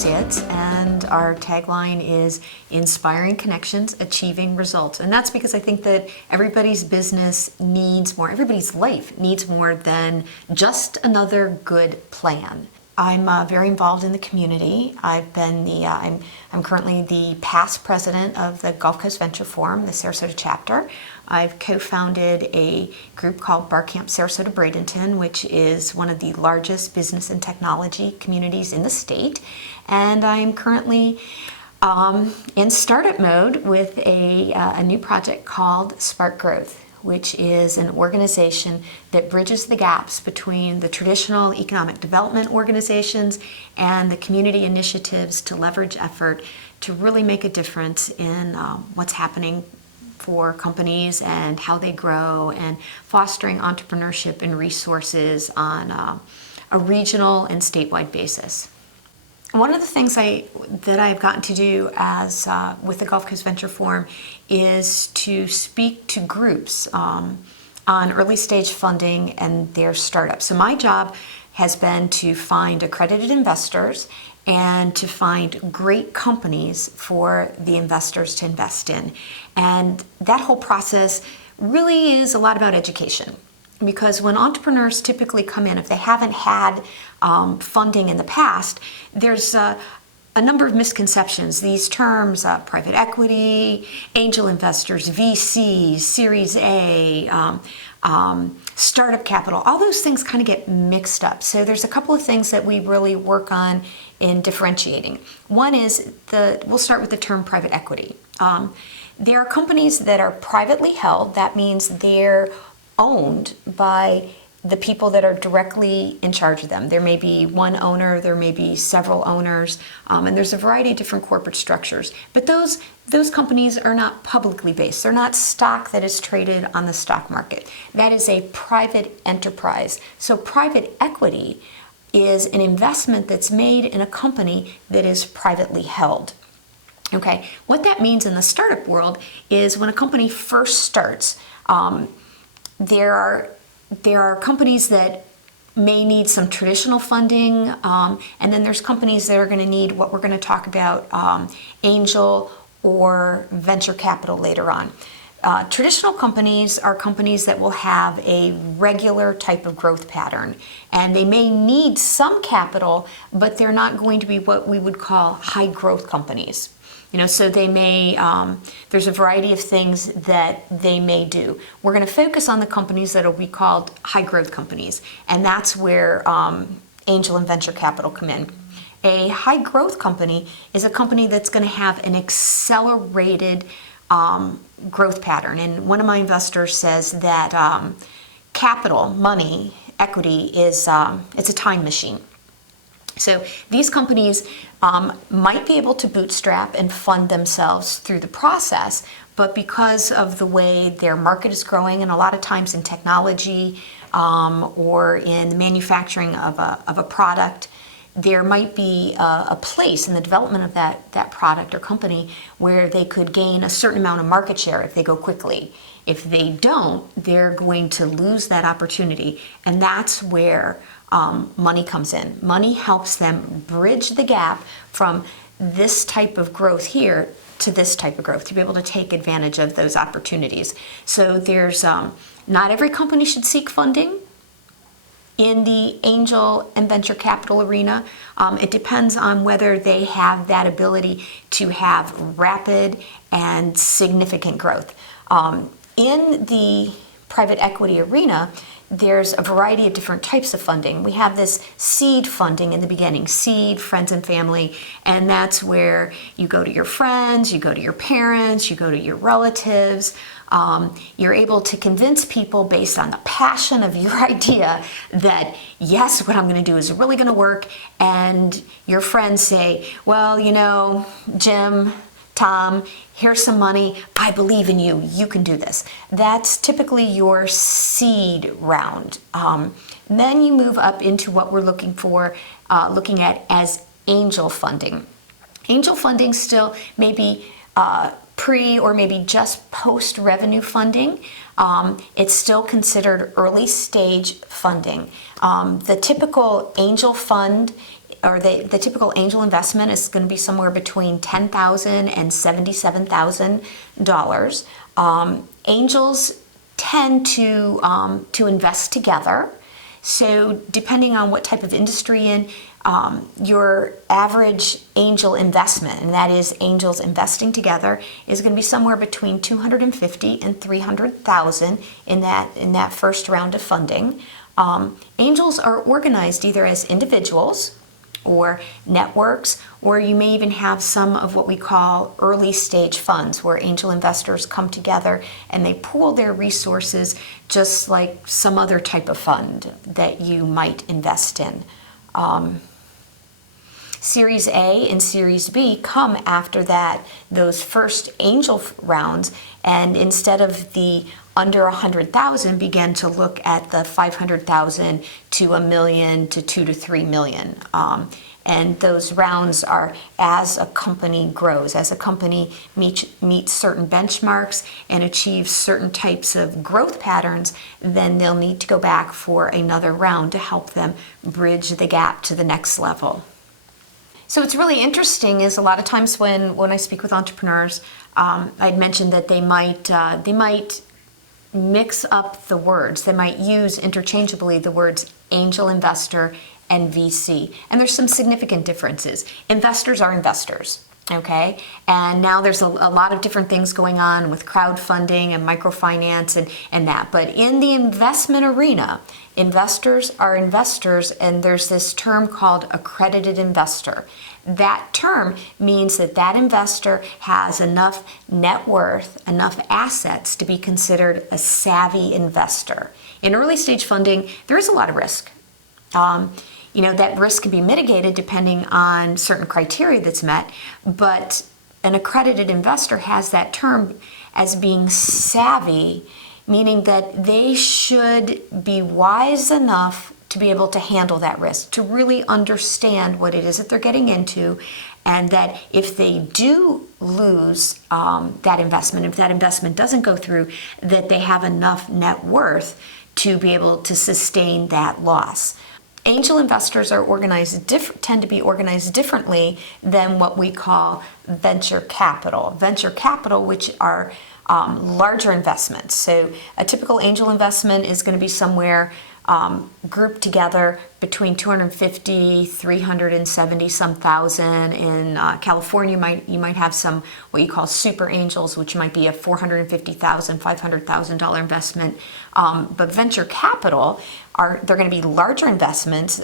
Associates, and our tagline is inspiring connections, achieving results. And that's because I think that everybody's business needs more, everybody's life needs more than just another good plan. I'm very involved in the community. I've been I'm currently the past president of the Gulf Coast Venture Forum, the Sarasota chapter. I've co-founded a group called Barcamp Sarasota Bradenton, which is one of the largest business and technology communities in the state. And I'm currently in startup mode with a new project called Spark Growth, which is an organization that bridges the gaps between the traditional economic development organizations and the community initiatives to leverage effort to really make a difference in what's happening for companies and how they grow, and fostering entrepreneurship and resources on a regional and statewide basis. One of the things that I've gotten to do as with the Gulf Coast Venture Forum is to speak to groups on early stage funding and their startups. So my job has been to find accredited investors and to find great companies for the investors to invest in. And that whole process really is a lot about education. Because when entrepreneurs typically come in, if they haven't had funding in the past, there's a number of misconceptions. These terms, private equity, angel investors, VCs, Series A, startup capital, all those things kind of get mixed up. So there's a couple of things that we really work on in differentiating. One is we'll start with the term private equity. There are companies that are privately held. That means they're owned by the people that are directly in charge of them. There may be one owner, there may be several owners, and there's a variety of different corporate structures. But those companies are not publicly based. They're not stock that is traded on the stock market. That is a private enterprise. So private equity is an investment that's made in a company that is privately held. Okay, what that means in the startup world is when a company first starts, there are companies that may need some traditional funding, and then there's companies that are going to need what we're going to talk about, angel or venture capital later on. Traditional companies are companies that will have a regular type of growth pattern, and they may need some capital, but they're not going to be what we would call high growth companies. So they may, there's a variety of things that they may do. We're going to focus on the companies that will be called high growth companies, and that's where angel and venture capital come in. A high growth company is a company that's going to have an accelerated growth pattern. And one of my investors says that capital, money, equity is it's a time machine. So these companies might be able to bootstrap and fund themselves through the process, but because of the way their market is growing, and a lot of times in technology or in the manufacturing of a product, there might be a place in the development of that product or company where they could gain a certain amount of market share if they go quickly. If they don't, they're going to lose that opportunity, and that's where money comes in. Money helps them bridge the gap from this type of growth here to this type of growth, to be able to take advantage of those opportunities. So there's not every company should seek funding in the angel and venture capital arena. It depends on whether they have that ability to have rapid and significant growth. In the private equity arena, there's a variety of different types of funding. We have this seed funding in the beginning, seed, friends and family, and that's where you go to your friends, you go to your parents, you go to your relatives. You're able to convince people based on the passion of your idea that, yes, what I'm going to do is really going to work, and your friends say, well, Jim, Tom, here's some money. I believe in you. You can do this. That's typically your seed round. Then you move up into what we're looking at as angel funding. Angel funding still may be pre or maybe just post-revenue funding. It's still considered early stage funding. The typical angel fund the typical angel investment is going to be somewhere between $10,000 and $77,000. Angels tend to invest together. So depending on what type of industry in, your average angel investment, and that is angels investing together, is going to be somewhere between $250,000 and $300,000 in that first round of funding. Angels are organized either as individuals or networks, or you may even have some of what we call early stage funds where angel investors come together and they pool their resources just like some other type of fund that you might invest in. Series A and Series B come after those first angel rounds, and instead of the under 100,000 begin to look at the 500,000 to $1 million to 2 to 3 million. And those rounds are as a company grows, as a company meets certain benchmarks and achieves certain types of growth patterns, then they'll need to go back for another round to help them bridge the gap to the next level. So what's really interesting is a lot of times when I speak with entrepreneurs, I'd mentioned that they might mix up the words. They might use interchangeably the words angel investor and VC. And there's some significant differences. Investors are investors, okay? And now there's a lot of different things going on with crowdfunding and microfinance and that. But in the investment arena, investors are investors, and there's this term called accredited investor. That term means that investor has enough net worth, enough assets to be considered a savvy investor. In early stage funding, there is a lot of risk. That risk can be mitigated depending on certain criteria that's met, but an accredited investor has that term as being savvy, meaning that they should be wise enough to be able to handle that risk, to really understand what it is that they're getting into, and that if they do lose that investment, if that investment doesn't go through, that they have enough net worth to be able to sustain that loss. Angel investors tend to be organized differently than what we call venture capital. Venture capital, which are larger investments. So a typical angel investment is going to be somewhere grouped together between 250, 370 some thousand. In California, you might have some what you call super angels, which might be a $450,000, $500,000 investment. But venture capital they're going to be larger investments,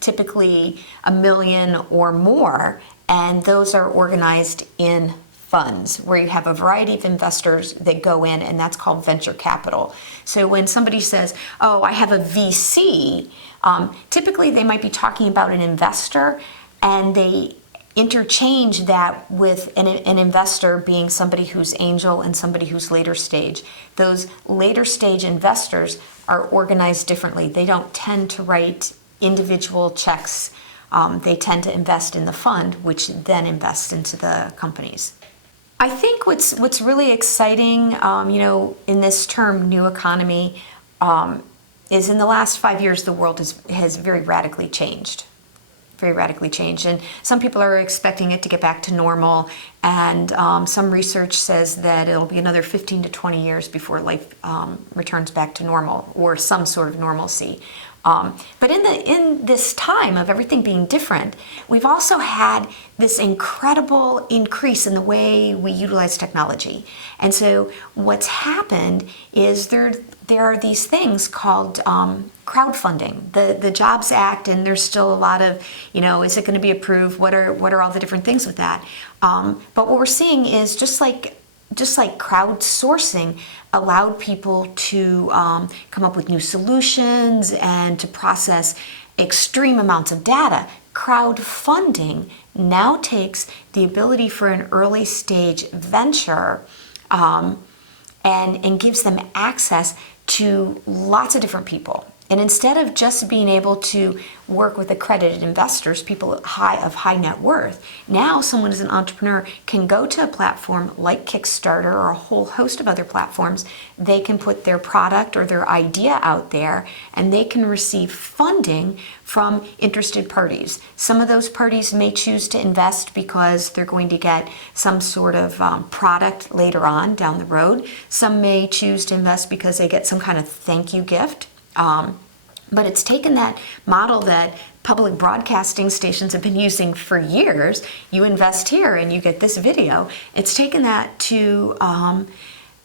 typically $1 million or more, and those are organized in funds where you have a variety of investors that go in, and that's called venture capital. So when somebody says, oh, I have a VC, typically they might be talking about an investor, and they interchange that with an investor being somebody who's angel and somebody who's later stage. Those later stage investors are organized differently. They don't tend to write individual checks. They tend to invest in the fund, which then invests into the companies. I think what's really exciting, in this term new economy, is in the last 5 years the world has very radically changed. And some people are expecting it to get back to normal, and some research says that it'll be another 15 to 20 years before life returns back to normal or some sort of normalcy. But in this time of everything being different, we've also had this incredible increase in the way we utilize technology. And so what's happened is there are these things called crowdfunding, the Jobs Act, and there's still a lot of, is it going to be approved? What are all the different things with that? But what we're seeing is just like crowdsourcing allowed people to come up with new solutions and to process extreme amounts of data. Crowdfunding now takes the ability for an early stage venture and gives them access to lots of different people. And instead of just being able to work with accredited investors, people of high net worth, now someone as an entrepreneur can go to a platform like Kickstarter or a whole host of other platforms. They can put their product or their idea out there, and they can receive funding from interested parties. Some of those parties may choose to invest because they're going to get some sort of product later on down the road. Some may choose to invest because they get some kind of thank you gift. But it's taken that model that public broadcasting stations have been using for years. You invest here and you get this video. It's taken that to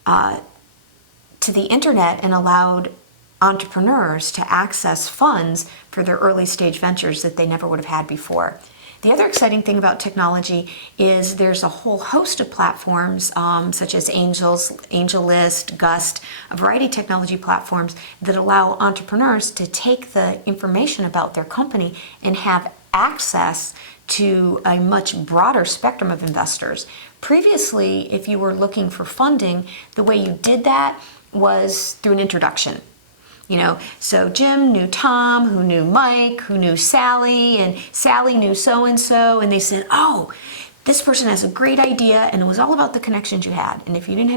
the internet and allowed entrepreneurs to access funds for their early stage ventures that they never would have had before. The other exciting thing about technology is there's a whole host of platforms such as AngelList, Gust, a variety of technology platforms that allow entrepreneurs to take the information about their company and have access to a much broader spectrum of investors. Previously, if you were looking for funding, the way you did that was through an introduction. So Jim knew Tom, who knew Mike, who knew Sally, and Sally knew so-and-so, and they said, oh, this person has a great idea, and it was all about the connections you had. And if you didn't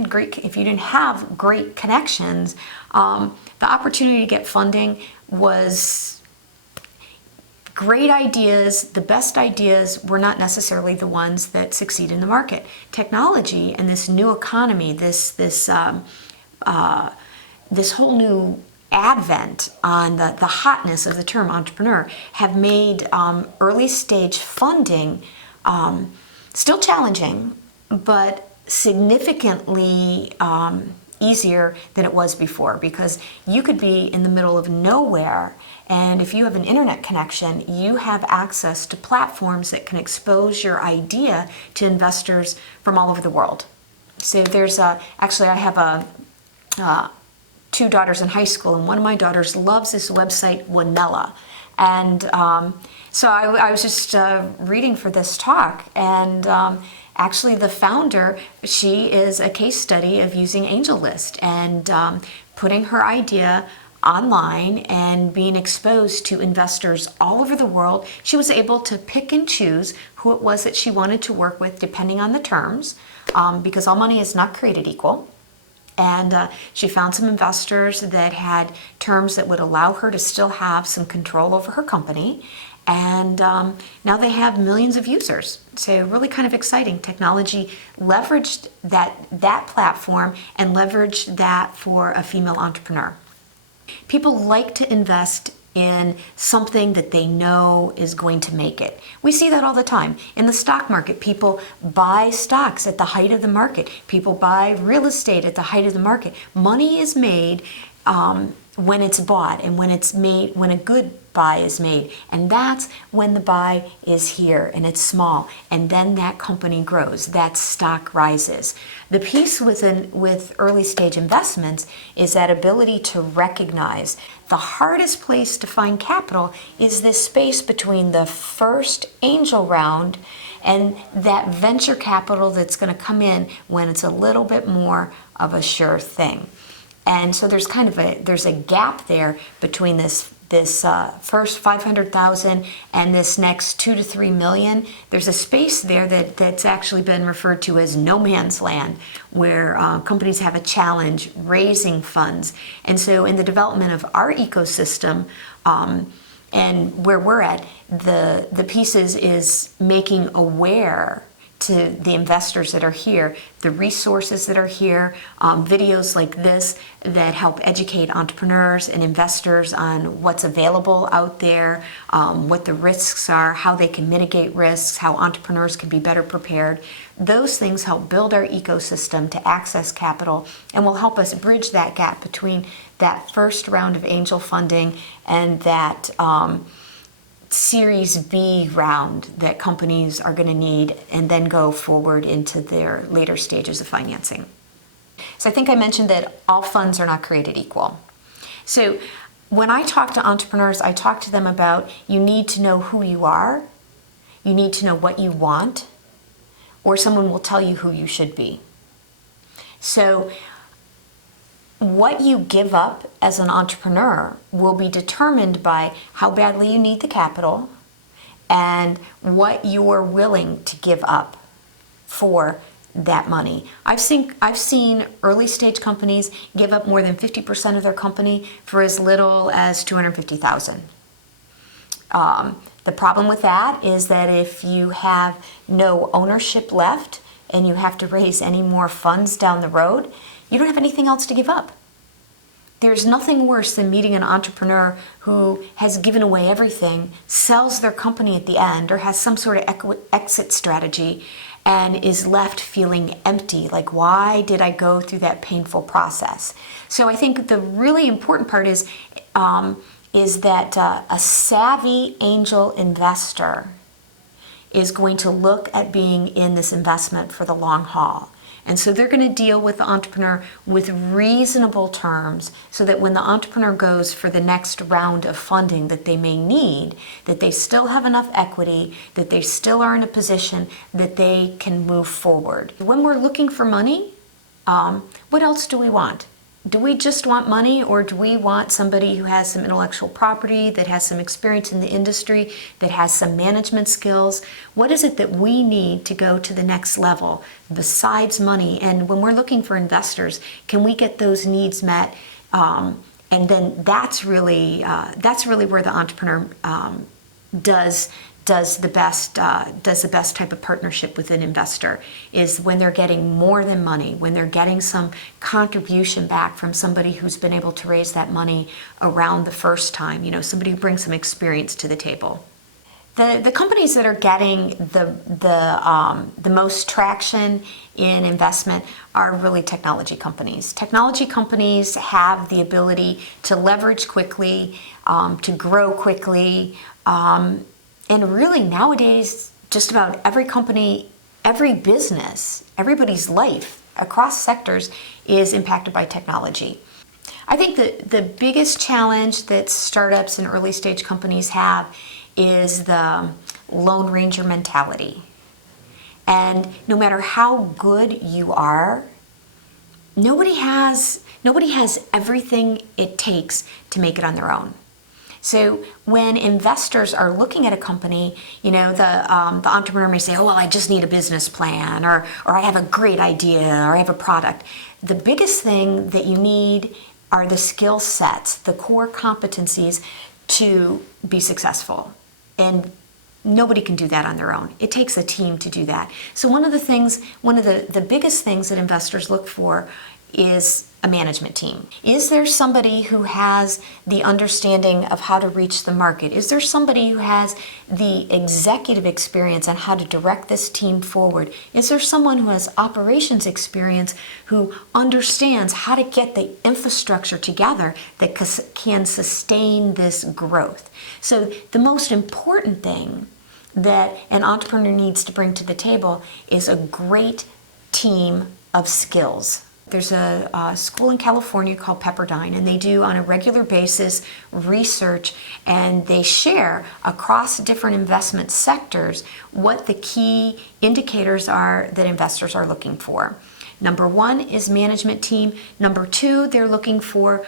have great connections, the opportunity to get funding was great ideas. The best ideas were not necessarily the ones that succeed in the market. Technology and this new economy, this whole new advent on the hotness of the term entrepreneur have made early stage funding still challenging, but significantly easier than it was before, because you could be in the middle of nowhere, and if you have an internet connection, you have access to platforms that can expose your idea to investors from all over the world. So there's actually I have two daughters in high school, and one of my daughters loves this website, Wanella. And so I was just reading for this talk, and actually the founder, she is a case study of using AngelList and putting her idea online and being exposed to investors all over the world. She was able to pick and choose who it was that she wanted to work with depending on the terms, because all money is not created equal. And she found some investors that had terms that would allow her to still have some control over her company. And now they have millions of users. So really kind of exciting. Technology leveraged that platform and leveraged that for a female entrepreneur. People like to invest in something that they know is going to make it. We see that all the time. In the stock market, people buy stocks at the height of the market. People buy real estate at the height of the market. Money is made when it's bought, and when a good buy is made. And that's when the buy is here and it's small. And then that company grows, that stock rises. The piece with early stage investments is that ability to recognize the hardest place to find capital is this space between the first angel round and that venture capital that's going to come in when it's a little bit more of a sure thing. And so there's a gap there between this first 500,000 and this next 2 to 3 million. There's a space there that's actually been referred to as no man's land, where companies have a challenge raising funds. And so in the development of our ecosystem, and where we're at, the pieces is making aware to the investors that are here, the resources that are here, videos like this that help educate entrepreneurs and investors on what's available out there, what the risks are, how they can mitigate risks, how entrepreneurs can be better prepared. Those things help build our ecosystem to access capital and will help us bridge that gap between that first round of angel funding and that Series B round that companies are going to need and then go forward into their later stages of financing. So I think I mentioned that all funds are not created equal. So when I talk to entrepreneurs, I talk to them about you need to know who you are, you need to know what you want, or someone will tell you who you should be. So what you give up as an entrepreneur will be determined by how badly you need the capital and what you're willing to give up for that money. I've seen early stage companies give up more than 50% of their company for as little as $250,000. The problem with that is that if you have no ownership left and you have to raise any more funds down the road, you don't have anything else to give up. There's nothing worse than meeting an entrepreneur who has given away everything, sells their company at the end, or has some sort of exit strategy and is left feeling empty. Like, why did I go through that painful process? So I think the really important part is that a savvy angel investor is going to look at being in this investment for the long haul. And so they're going to deal with the entrepreneur with reasonable terms so that when the entrepreneur goes for the next round of funding that they may need, that they still have enough equity, that they still are in a position that they can move forward. When we're looking for money, what else do we want? Do we just want money, or do we want somebody who has some intellectual property, that has some experience in the industry, that has some management skills? What is it that we need to go to the next level besides money? And when we're looking for investors, can we get those needs met? And then that's really where the entrepreneur does the best type of partnership with an investor, is when they're getting more than money, when they're getting some contribution back from somebody who's been able to raise that money around the first time, somebody who brings some experience to the table. The companies that are getting the most traction in investment are really technology companies. Technology companies have the ability to leverage quickly, to grow quickly, and really nowadays, just about every company, every business, everybody's life across sectors is impacted by technology. I think that the biggest challenge that startups and early stage companies have is the Lone Ranger mentality. And no matter how good you are, nobody has everything it takes to make it on their own. So when investors are looking at a company, the entrepreneur may say, oh, well, I just need a business plan, or I have a great idea, or I have a product. The biggest thing that you need are the skill sets, the core competencies to be successful. And nobody can do that on their own. It takes a team to do that. So one of the biggest things that investors look for is a management team. Is there somebody who has the understanding of how to reach the market? Is there somebody who has the executive experience on how to direct this team forward? Is there someone who has operations experience who understands how to get the infrastructure together that can sustain this growth? So the most important thing that an entrepreneur needs to bring to the table is a great team of skills. There's a school in California called Pepperdine, and they do on a regular basis research, and they share across different investment sectors what the key indicators are that investors are looking for. Number one is management team. Number two, they're looking for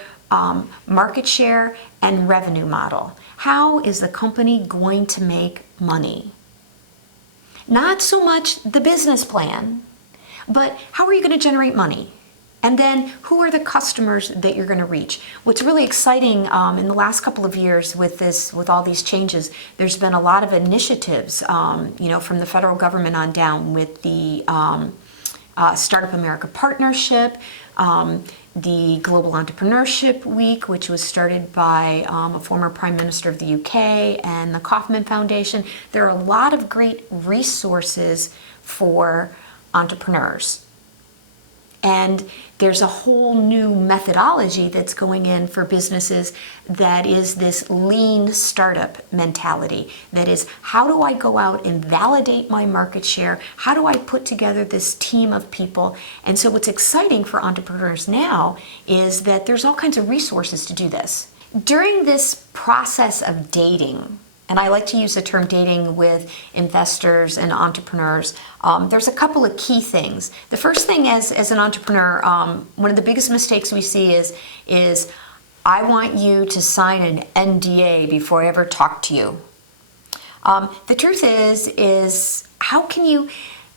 market share and revenue model. How is the company going to make money? Not so much the business plan, but how are you going to generate money? And then who are the customers that you're going to reach? What's really exciting in the last couple of years with all these changes, there's been a lot of initiatives, from the federal government on down, with the Startup America Partnership, the Global Entrepreneurship Week, which was started by a former Prime Minister of the UK, and the Kauffman Foundation. There are a lot of great resources for entrepreneurs. And there's a whole new methodology that's going in for businesses that is this lean startup mentality. That is, how do I go out and validate my market share? How do I put together this team of people? And so what's exciting for entrepreneurs now is that there's all kinds of resources to do this. During this process of dating, and I like to use the term dating with investors and entrepreneurs, there's a couple of key things. The first thing as an entrepreneur, one of the biggest mistakes we see is I want you to sign an NDA before I ever talk to you. The truth is how can you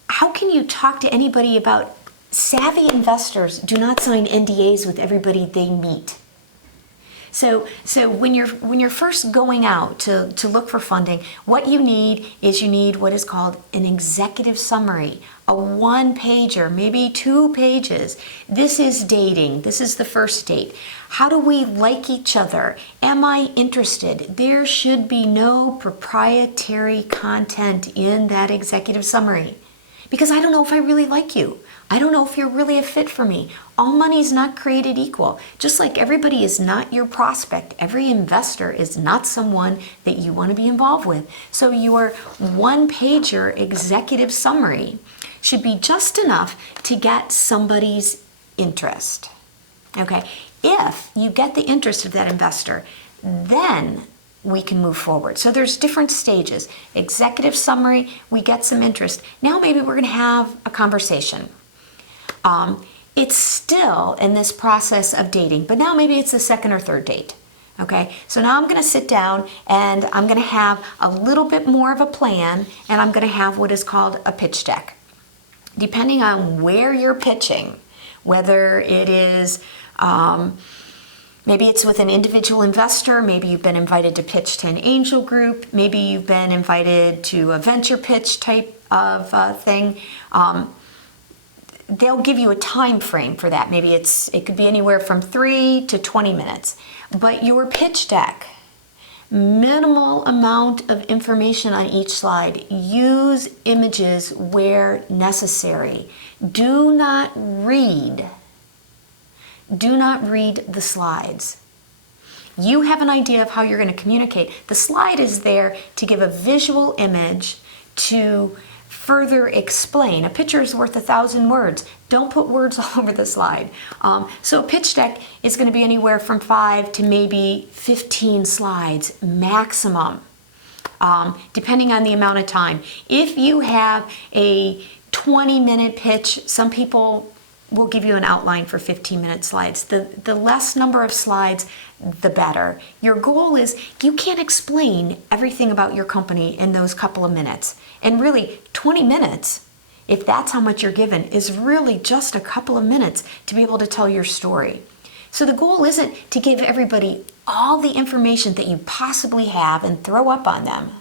talk to anybody about savvy investors do not sign NDAs with everybody they meet. So when you're first going out to look for funding, what you need what is called an executive summary, a 1-pager, maybe 2 pages. This is dating. This is the first date. How do we like each other? Am I interested? There should be no proprietary content in that executive summary because I don't know if I really like you. I don't know if you're really a fit for me. All money is not created equal. Just like everybody is not your prospect, every investor is not someone that you want to be involved with. So your 1-pager executive summary should be just enough to get somebody's interest. Okay, if you get the interest of that investor, then we can move forward. So there's different stages. Executive summary, we get some interest. Now maybe we're going to have a conversation. It's still in this process of dating, but now maybe it's the second or third date. Okay, so now I'm going to sit down and I'm going to have a little bit more of a plan, and I'm going to have what is called a pitch deck. Depending on where you're pitching, whether it is maybe it's with an individual investor, maybe you've been invited to pitch to an angel group, maybe you've been invited to a venture pitch type of thing. They'll give you a time frame for that. Maybe it could be anywhere from 3 to 20 minutes. But your pitch deck, minimal amount of information on each slide. Use images where necessary. Do not read the slides. You have an idea of how you're going to communicate. The slide is there to give a visual image to further explain. A picture is worth 1,000 words. Don't put words all over the slide. So a pitch deck is going to be anywhere from 5 to maybe 15 slides maximum, depending on the amount of time. If you have a 20-minute pitch, some people will give you an outline for 15-minute slides. The less number of slides, the better. Your goal is you can't explain everything about your company in those couple of minutes. And really, 20 minutes, if that's how much you're given, is really just a couple of minutes to be able to tell your story. So the goal isn't to give everybody all the information that you possibly have and throw up on them.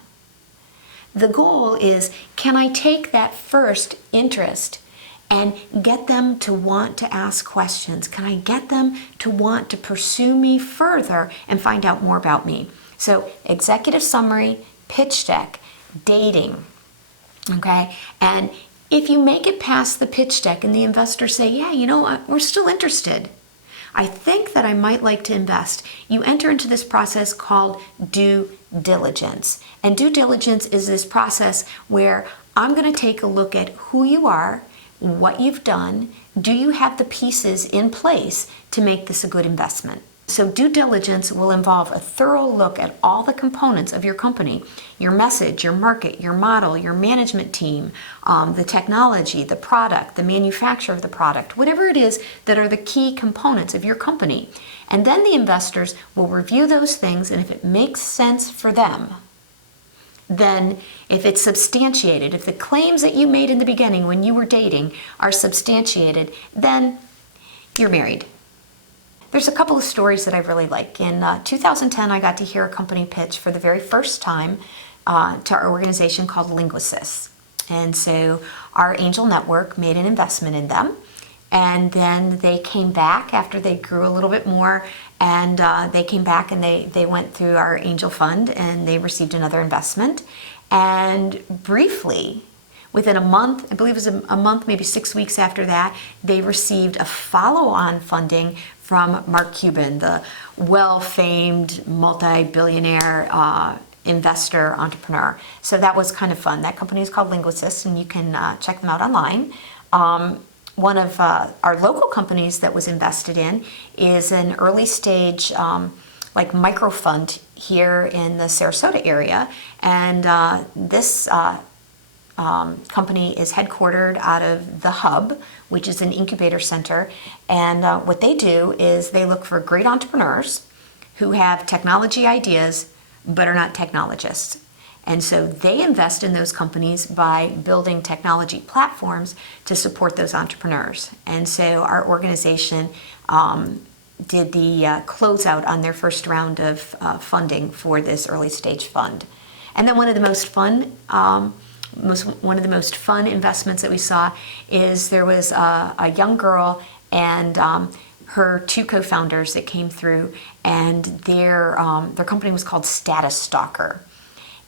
The goal is, can I take that first interest and get them to want to ask questions? Can I get them to want to pursue me further and find out more about me? So executive summary, pitch deck, dating, okay? And if you make it past the pitch deck and the investors say, yeah, you know, we're still interested, I think that I might like to invest, you enter into this process called due diligence. And due diligence is this process where I'm going to take a look at who you are, what you've done. Do you have the pieces in place to make this a good investment? So due diligence will involve a thorough look at all the components of your company, your message, your market, your model, your management team, the technology, the product, the manufacture of the product, whatever it is that are the key components of your company. And then the investors will review those things, and if it makes sense for them, then if it's substantiated, if the claims that you made in the beginning when you were dating are substantiated, then you're married. There's a couple of stories that I really like. In 2010, I got to hear a company pitch for the very first time to our organization called Linguists. And so our angel network made an investment in them. And then they came back after they grew a little bit more, and they came back and they went through our angel fund and they received another investment. And briefly, within a month, I believe it was a month, maybe 6 weeks after that, they received a follow-on funding from Mark Cuban, the well-famed multi-billionaire investor, entrepreneur. So that was kind of fun. That company is called Linguists, and you can check them out online. One of our local companies that was invested in is an early stage like microfund here in the Sarasota area, and this company is headquartered out of the Hub, which is an incubator center. And what they do is they look for great entrepreneurs who have technology ideas but are not technologists. And so they invest in those companies by building technology platforms to support those entrepreneurs. And so our organization did the closeout on their first round of funding for this early stage fund. And then one of the most fun investments that we saw is there was a young girl and her two co-founders that came through, and their company was called Status Stalker.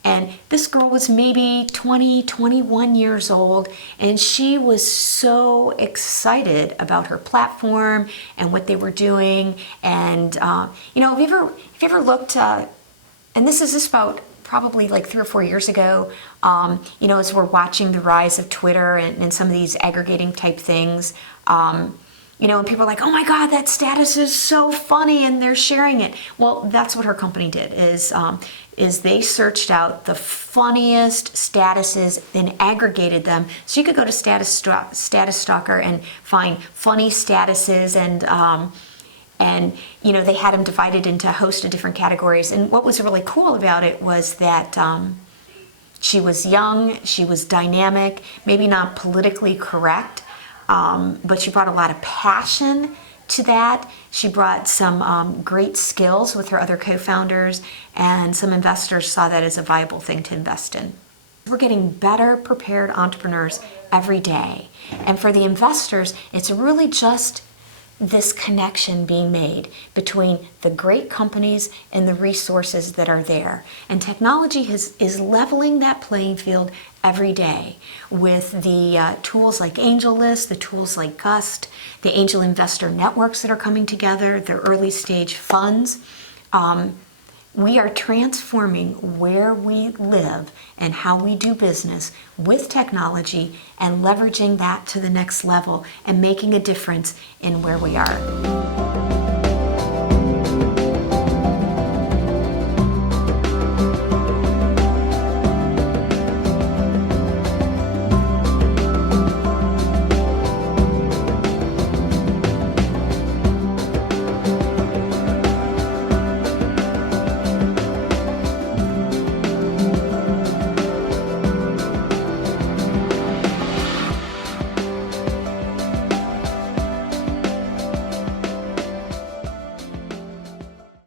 And this girl was maybe 20, 21 years old, and she was so excited about her platform and what they were doing. And have you ever looked? And this is just about probably like 3 or 4 years ago. As we're watching the rise of Twitter and some of these aggregating type things. And people are like, oh my God, that status is so funny, and they're sharing it. Well, that's what her company did, is they searched out the funniest statuses and aggregated them. So you could go to Status Stalker and find funny statuses, and they had them divided into a host of different categories. And what was really cool about it was that she was young, she was dynamic, maybe not politically correct, but she brought a lot of passion to that. She brought some great skills with her other co-founders, and some investors saw that as a viable thing to invest in. We're getting better prepared entrepreneurs every day. And for the investors, it's really just this connection being made between the great companies and the resources that are there. And technology is leveling that playing field every day with the tools like AngelList, the tools like Gust, the angel investor networks that are coming together, the early stage funds. We are transforming where we live and how we do business with technology and leveraging that to the next level and making a difference in where we are.